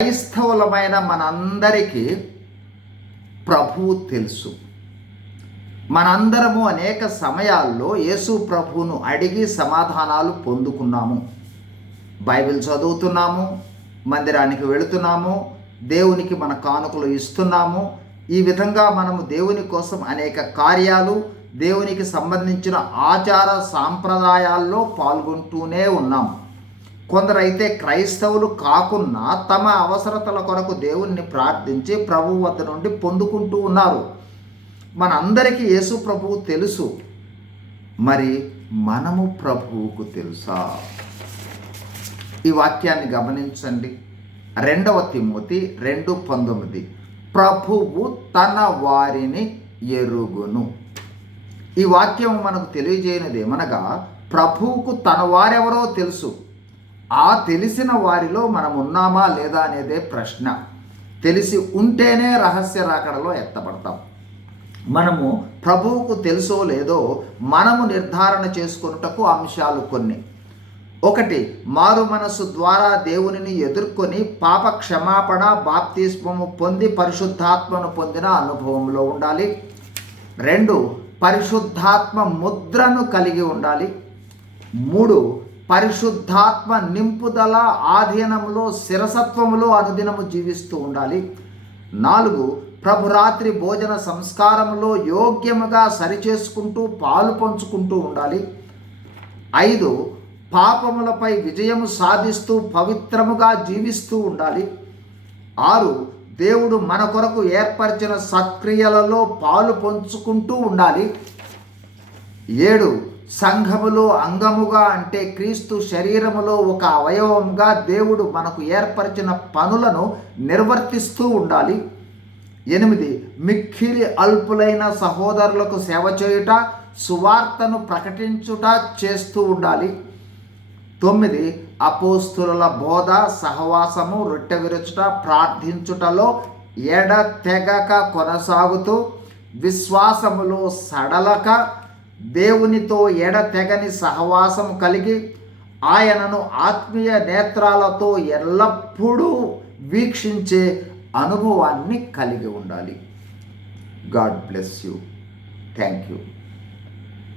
క్రైస్తవులమైన మనందరికీ ప్రభువు తెలుసు. మనందరము అనేక సమయాల్లో యేసు ప్రభువును అడిగి సమాధానాలు పొందుకున్నాము. బైబిల్ చదువుతున్నాము, మందిరానికి వెళుతున్నాము, దేవునికి మన కానుకలు ఇస్తున్నాము. ఈ విధంగా మనము దేవుని కోసం అనేక కార్యాలు, దేవునికి సంబంధించిన ఆచార సాంప్రదాయాల్లో పాల్గొంటూనే ఉన్నాము. కొందరైతే క్రైస్తవులు కాకున్నా తమ అవసరతల కొరకు దేవుణ్ణి ప్రార్థించి ప్రభువు వద్ద నుండి పొందుకుంటూ ఉన్నారు. మనందరికీ యేసు ప్రభువు తెలుసు. మరి మనము ప్రభువుకు తెలుసా? ఈ వాక్యాన్ని గమనించండి. 2 తిమోతి 2:19 ప్రభువు తన వారిని ఎరుగును. ఈ వాక్యం మనకు తెలియజేయనిది ఏమనగా, ప్రభువుకు తన వారెవరో తెలుసు. ఆ తెలిసిన వారిలో మనం ఉన్నామా లేదా అనేదే ప్రశ్న. తెలిసి ఉంటేనే రహస్య రాకడలో ఎత్తపడతాం. మనము ప్రభువుకు తెలుసో లేదో మనము నిర్ధారణ చేసుకొనుటకు అంశాలు కొన్ని. 1, మారు మనస్సు ద్వారా దేవునిని ఎదుర్కొని పాప క్షమాపణ, బాప్తిస్మము పొంది పరిశుద్ధాత్మను పొందిన అనుభవంలో ఉండాలి. 2, పరిశుద్ధాత్మ ముద్రను కలిగి ఉండాలి. 3, పరిశుద్ధాత్మ నింపుదల ఆధీనంలో శిరసత్వములో అనుదినము జీవిస్తూ ఉండాలి. 4, ప్రభురాత్రి భోజన సంస్కారంలో యోగ్యముగా సరిచేసుకుంటూ పాలు పంచుకుంటూ ఉండాలి. 5, పాపములపై విజయము సాధిస్తూ పవిత్రముగా జీవిస్తూ ఉండాలి. 6, దేవుడు మన కొరకు ఏర్పరిచిన సత్క్రియలలో పాలు పంచుకుంటూ ఉండాలి. 7, సంఘములో అంగముగా అంటే క్రీస్తు శరీరములో ఒక అవయవంగా దేవుడు మనకు ఏర్పరిచిన పనులను నిర్వర్తిస్తూ ఉండాలి. 8, మిక్కిలి అల్పులైన సహోదరులకు సేవ చేయుట, సువార్తను ప్రకటించుట చేస్తూ ఉండాలి. 9, అపోస్తుల బోధ, సహవాసము, రొట్టె విరుచుట, ప్రార్థించుటలో ఎడతెగక కొనసాగుతూ విశ్వాసములో సడలక దేవునితో ఎడతెగని సహవాసం కలిగి ఆయనను ఆత్మీయ నేత్రాలతో ఎల్లప్పుడూ వీక్షించే అనుభవాన్ని కలిగి ఉండాలి. God bless you. Thank you.